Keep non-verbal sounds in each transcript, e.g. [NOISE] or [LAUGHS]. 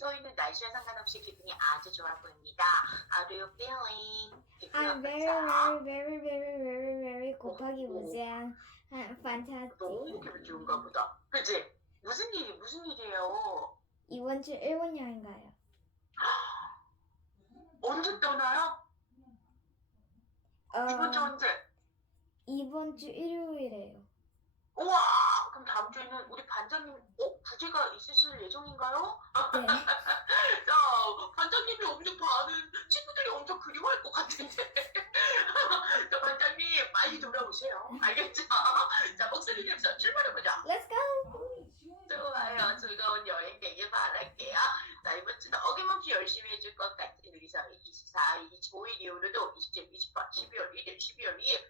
서 있는 날씨와 상관없이 기분이 아주 좋아 보입니다. How do you feeling? I'm very, very, very, very, very, very 곱하기 무제한 한 fantastic. 너무 기분 좋은가 보다. 그치? 무슨 일이 무슨 일이에요? 이번 주 일본 여행 가요. [GASPS] 언제 떠나요? 이번 주 어, 언제? 이번 주 일요일에요. 우와! 그럼 다음 주에는 우리 반장님 어? 부재가 있으실 예정인가요? 네. [LAUGHS] 자, 반장님이 엄청 봐는 친구들이 엄청 그리워할 것 같은데. [LAUGHS] 자, 반장님 빨리 돌아오세요. 알겠죠? 자, 목소리 내면서 출발해보자. Let's go. 좋아요. 즐거운 여행 되길 바랄게요. 자, 이번 주는 어김없이 열심히 해줄 것 같은 의사 24, 25일 이후로도 27, 28, 12월 1일, 12월 2일 누가 그녀를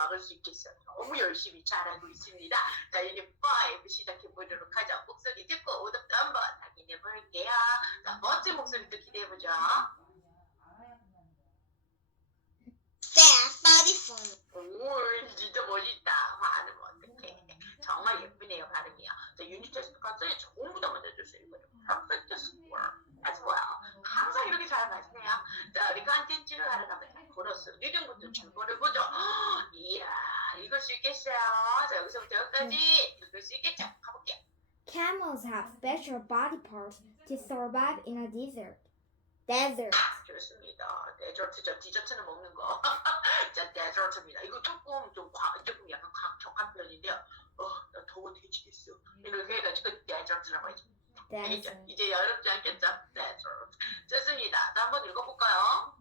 막을 수 있겠어요. 너무 열심히 잘하고 있습니다. 자, 유닛 5 시작해 보도록 하죠. 목소리 듣고 오답도 한번 확인해 볼게요. 자, 멋진 목소리도 기대해 보죠. Fast body form. 오, 진짜 멋있다. 발음 어떡해. 정말 예쁘네요, 발음이요. 자, 유닛 테스트까지 전부 다 맞아줬어요. 이거는 perfect score as well. 항상 이렇게 잘 맞네요. 자, 우리 컨텐츠를 하러 보너스 리딩부터 출발을 보죠. 헉, [GASPS] 이야, 읽을 수 있겠어요. 자, 여기서부터 여기까지 읽을 수 있겠죠? 가볼게요. Camels have special body parts to survive in a desert. Desert. 좋습니다. 데저트죠. 디저트는 먹는 거. [LAUGHS] 자, 데저트입니다. 이거 조금 좀 과, 조금 약간 강력한 편인데요. 어, 나 더워 뒤지겠어. 이렇게 해가지고 데저트라고. 알겠죠? Desert. 이제 어렵지 않겠죠? 데저트. 좋습니다. 자, 한번 읽어볼까요?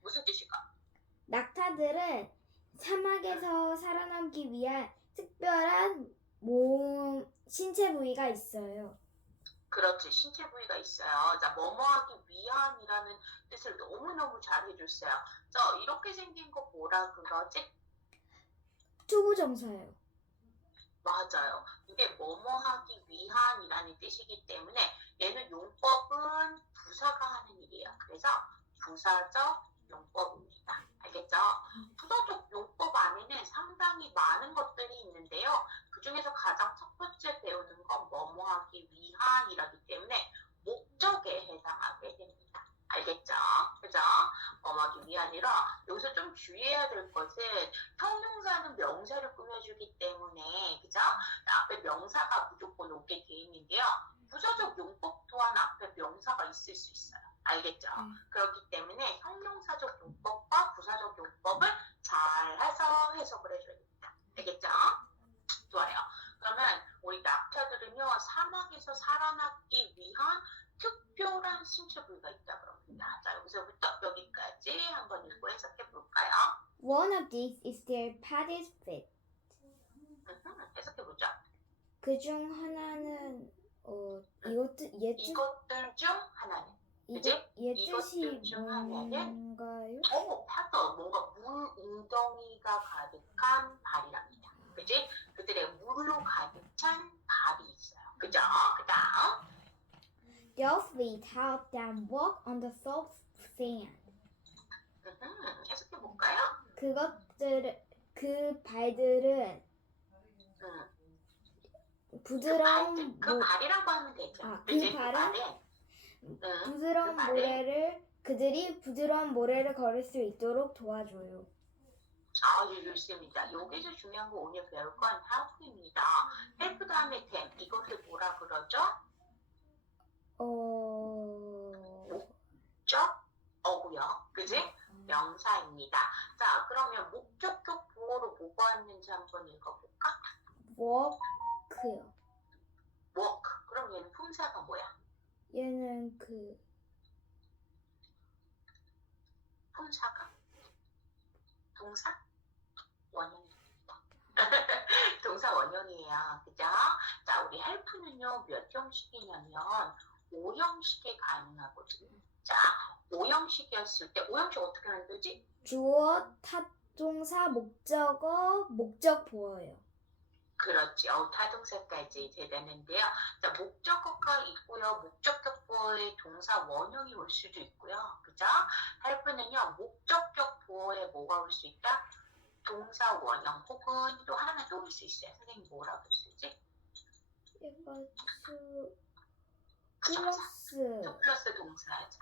무슨 뜻일까? 낙타들은 사막에서 살아남기 위한 특별한 몸 신체 부위가 있어요. 그렇지. 신체 부위가 있어요. 자, 뭐뭐하기 위함이라는 뜻을 너무 너무 잘 해줬어요. 자, 이렇게 생긴 거 뭐라 그러지? 투부정사예요. 맞아요. 이게 뭐뭐하기 위함이라는 뜻이기 때문에 얘는 용법은 부사가 하는 일이에요. 그래서 부사적 용법입니다. 알겠죠? 부사적 용법 안에는 상당히 많은 것들이 있는데요. 그 중에서 가장 첫 번째 배우는 건 뭐뭐 하기 위함이라기 때문에 목적에 해당하게 됩니다. 알겠죠? 그죠? 뭐뭐하기 위함이라 여기서 좀 주의해야 될 것은 형용사는 명사를 꾸며주기 때문에 그죠? 앞에 명사가 무조건 오게 돼 있는데요. 부사적 용법 또한 앞에 명사가 있을 수 있어요. 알겠죠? 음. 그렇기 때문에 형용사적 용법과 부사적 용법을 잘 해서 해석을 해줘야 됩니다. 알겠죠? 좋아요. 그러면 우리 낙타들은요 사막에서 살아남기 위한 특별한 신체 부위가 있다 그럽니다. 자 여기서부터 여기까지 한번 읽고 해석해 볼까요? One of these is their padded feet. 해석해 보죠. 그중 하나는 어 이것 얘 뜻, 이것들 중 하나는 이게 얘 이것들 뜻이 중 하나는 뭔가요? 어, 파도 뭔가 물 웅덩이가 가득한 발이랍니다. 그지? 그들의 물로 가득 찬 발이 있어요. 그죠? 그 다음 Their feet help them walk on the soft sand. 그것들 그 발들은 음, 그, 부드러운 그 모, 발이라고 하면 되죠. 아, 그? 그 발은? 음, 부드러운 그? 모래를 그들이 부드러운 모래를 걸을 수 있도록 도와줘요. 아, 예, 좋습니다. 여기서 중요한 거 오늘 배울 건 help입니다. help 다음에 them 이것을 뭐라 그러죠? 어적 어고요. 그지? 명사입니다. 자, 그러면 목적격 보어로 뭐가 있는지 한번 읽어볼까? walk요. walk. 그럼 얘는 품사가 뭐야? 얘는 그 품사가? 동사? 원형입니다. [LAUGHS] 동사 원형이에요. 그죠? 자, 우리 help는요, 몇 형식이냐면, 5형식에 가능하거든요. 자, 오형식이었을 때 오형식 어떻게 만들지? 주어, 타동사, 목적어, 목적 보어예요. 그렇지. 어, 타동사까지 되는데요. 자, 목적어가 있고요. 목적격보어의 동사 원형이 올 수도 있고요. 그죠? 할프는요. 목적격보어에 뭐가 올 수 있다? 동사 원형 혹은 또 하나 더 올 수 있어요. 선생님 뭐라고 쓰지? 플러스 플러스 동사죠.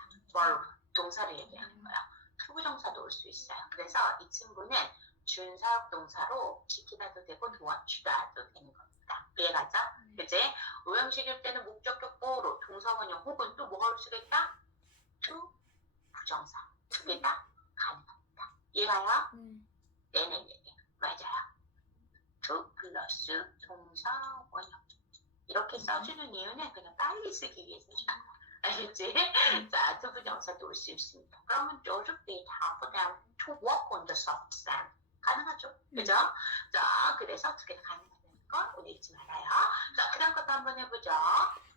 명사를 얘기하는 거예요. 투부정사도 올 수 있어요. 그래서 이 친구는 준사역 동사로 지키다도 되고 도와주다도 되는 겁니다. 이해가죠? 네. 음. 그제 오형식일 때는 목적격 보호로 동사원형 혹은 또 뭐가 올 수가 있다? 투 부정사 두 개 다 가능합니다. 이해가요? 음. 네네 얘기 맞아요. 투 플러스 동사원형 이렇게 음. 써주는 이유는 그냥 빨리 쓰기 위해서죠. 알겠지? 자, 두 부정사도 올 수 있습니다. 그러면 조줍게 다음보다 to walk on the soft sand. 가능하죠? 그죠? 자, 그래서 두개다 가능하다는 걸 오늘 잊지 말아요. 자, 그 다음 것도 한번 해보죠.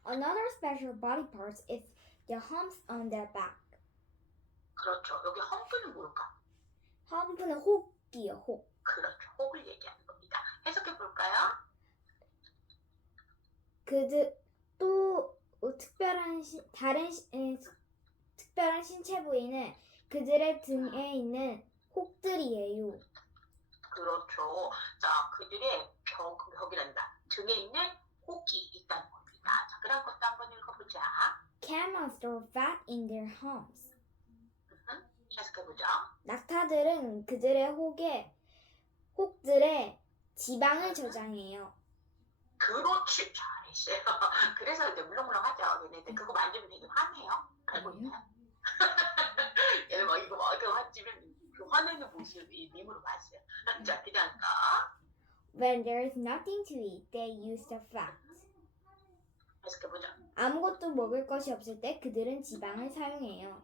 Another special body part is the humps on their back. 그렇죠. 여기 험프는 뭘까? 험프는 혹이요, 혹. 그렇죠. 혹을 얘기하는 겁니다. 해석해 볼까요? 그들 또 어, 특별한 시, 다른 시, 에, 특별한 신체 부위는 그들의 등에 있는 혹들이에요. 그렇죠. 자, 그들의 벽, 벽이란다. 등에 있는 혹이 있다는 겁니다. 자, 그 다음 것도 한번 읽어보자. Camels store fat in their humps. 음, 해석해보죠. 낙타들은 그들의 혹에 혹들의 지방을 저장해요. 그렇지. 잘 했어요. [LAUGHS] 그래서 이제 물렁물렁하죠. 얘네들 그거 만지면 되게 화내요. 알고. 있나요? [LAUGHS] 막 이거 막 이렇게 만지면 그 화내는 모습 이 밈으로 봤어요. [LAUGHS] 자, 그 다음 거. When there is nothing to eat, they use the fat. 해석해보죠. 아무것도 먹을 것이 없을 때 그들은 지방을 사용해요.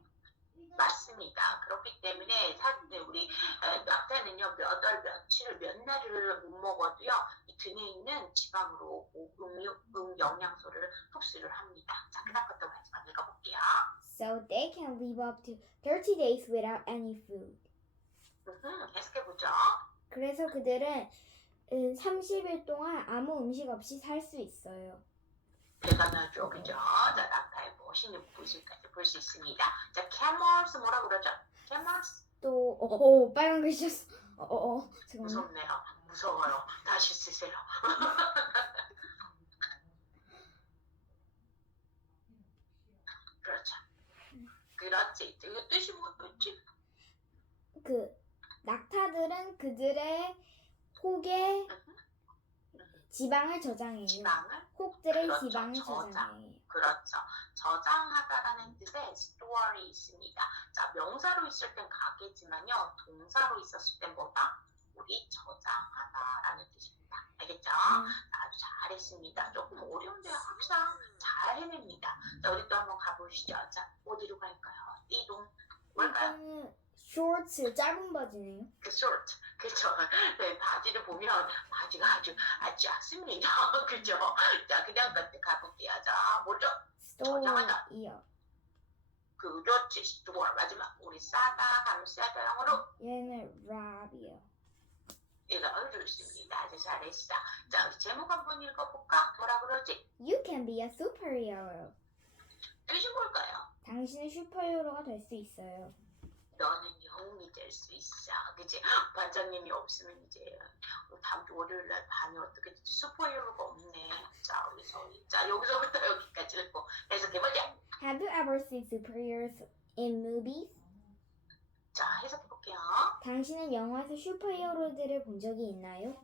맞습니다. 그렇기 때문에 사실 우리 어, 낙타는요 몇 월 며칠을 몇 날을 못 먹어도요 이 등에 있는 지방으로 음, 음 영양소를 흡수를 합니다. 자 그다음 것도 마지막 읽어볼게요. So they can live up to 30 days without any food. 음, 해석해보죠. 그래서 그들은 음, 30일 동안 아무 음식 없이 살 수 있어요. 대단하죠, 그죠? 자 낙타의 멋있는 모습까지 볼 수 있습니다. 자 camels 뭐라 그러죠? camels 또, 어, 어, 빨간 글씨 썼어. 어, 어, 어, 잠깐만. 무섭네요. 무서워요. 다시 쓰세요. [LAUGHS] 그렇죠. 그렇지. 이 뜻이 뭐였지? 그, 낙타들은 그들의 혹에 지방을 저장해요. 지방을 혹들의 그렇죠, 지방을 저장. 저장해요. 그렇죠. 저장하다라는 뜻의 store이 있습니다. 자, 명사로 있을 땐 가게지만요. 동사로 있었을 땐 뭐다? 우리 저장하다라는 뜻입니다. 알겠죠? 음. 아주 잘했습니다. 조금 어려운데 항상 잘 해냅니다. 자, 우리 또 한번 가보시죠. 자, 어디로 갈까요? 이동. 뭘까요? 이거는 쇼츠 짧은 바지네요. 그 short. 그죠? 네, 바지를 보면 바지가 아주 아주 작습니다. [LAUGHS] 그죠? 자, 그다음 것도 가볼게요. 자, 뭐죠? 저장하다. 스토어이요. 그렇지. store. 마지막 우리 싸다 하면 싸다 영어로 얘는 랍이요. 읽어줬습니다. 아주 잘했어. 자, 우리 제목 한번 읽어볼까? 뭐라 그러지? You can be a superhero. 뜻이 뭘까요? 당신은 슈퍼히어로가 될 수 있어요. 너는 영웅이 될 수 있어. 그치? 반장님이 없으면 이제 어, 다음 주 월요일 날 밤에 어떻게 되지? 슈퍼히어로가 없네. 자, 우리 서희. 자, 여기서부터 [LAUGHS] 여기까지 읽고 해석해보자. Have you ever seen superheroes in movies? 자, 해석해 볼게요. 당신은 영화에서 슈퍼히어로들을 본 적이 있나요?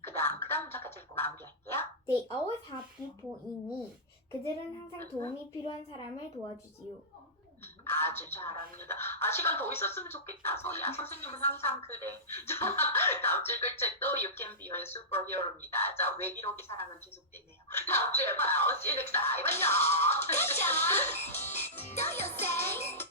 그 다음, 그 다음 문장까지 읽고 마무리할게요. They always have people in need. 그들은 항상 도움이 필요한 사람을 도와주지요. 아주 잘합니다. 아, 시간 더 있었으면 좋겠다. 서희야. 선생님은 항상 그래. [LAUGHS] 자, 다음 주 읽을 책도 You Can Be a Superhero입니다. 자, 왜 이렇게 사랑은 계속되네요. 다음 주에 봐요. See you next time. 안녕. 짠!